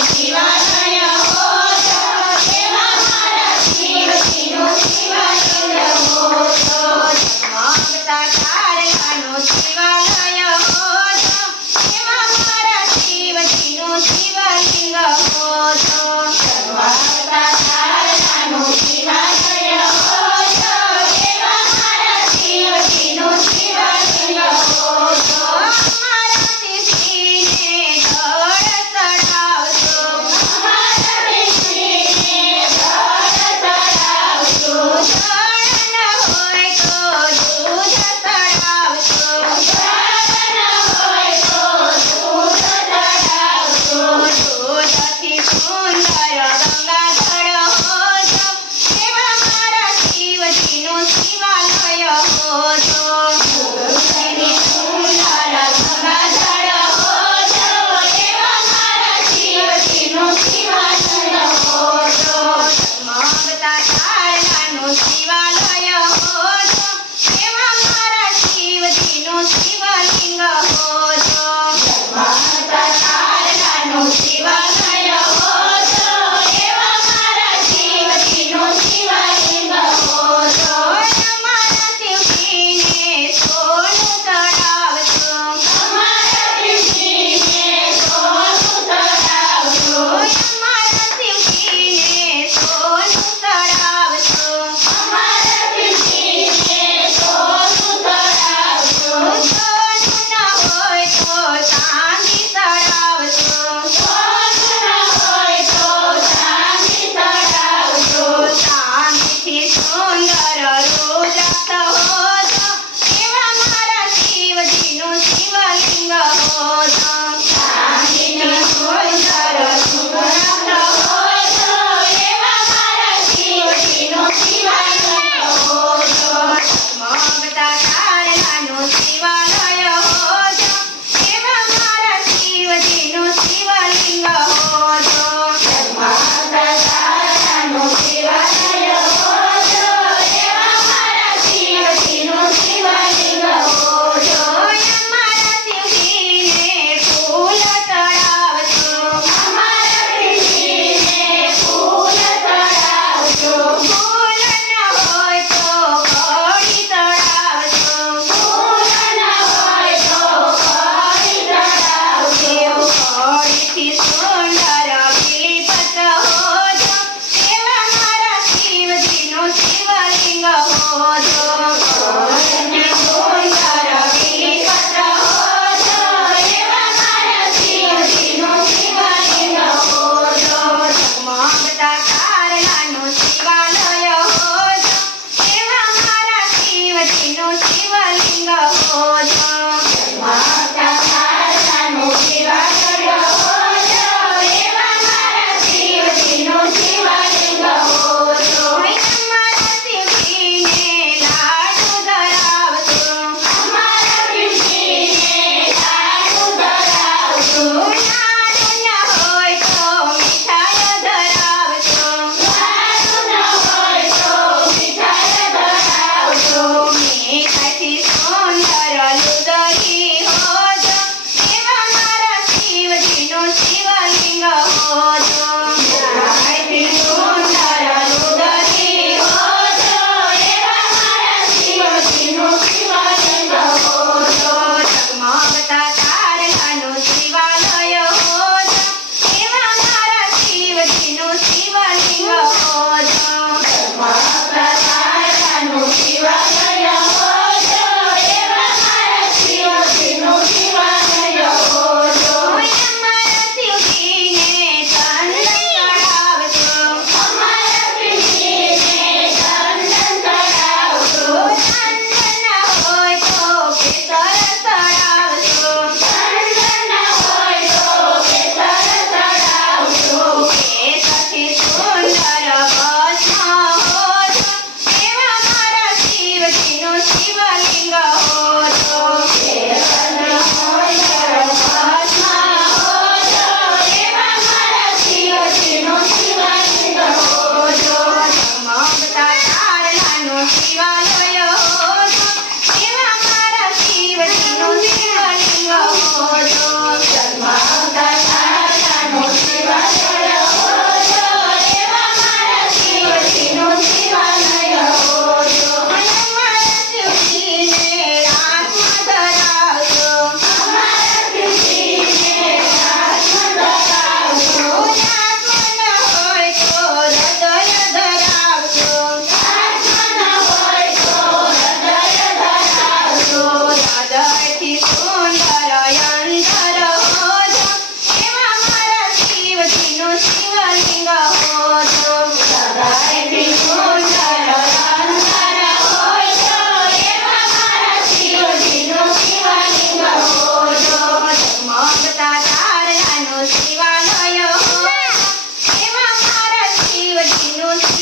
શિવાલય હો જો એવા મારા શિવજીનું શિવલિંગ હો જો જગમગતા તારલાનું શિવાલય હો જો એવા મારા શિવજીનું શિવલિંગ હો જો જગમગતા તારલાનું શિવાલય હો જો એવા મારા શિવજીનું શિવલિંગ હો જો અમારા શિવજીને જળ ચડાવજો અમારા શિવજીને જળ ચડાવજો જળ ન હોય તો દૂધ ચડાવજો જળ ન હોય તો દૂધ ચડાવજો દૂધથી સુંદર ગંગાજળ હો જો એવા મારા શિવજીનું શિવાલય હો જો દૂધથી સુંદર ગંગાજળ હો જો એવા મારા શિવજીનું શિવાલય હો જો જગમગતા તારલાનું શિવાલય હો જો એવા મારા શિવજીનું શિવલિંગ હો જો જગમગતા તારલાનું શિવાલય હો જો એવા મારા શિવજીનું શિવલિંગ હો જો અમારા શિવજીને સોનું ચડાવજો અમારા શિવજીને સોનું ચડાવજો અમારા શિવજીને સોનું ચડાવજો અમારા શિવજીને સોનું ચડાવજો સોનું ન હોય તો ચાંદી ચડાવજો સોનું ન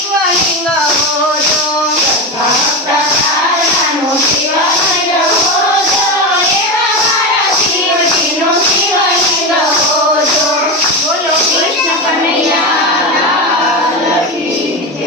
શિવલિંગ હોજો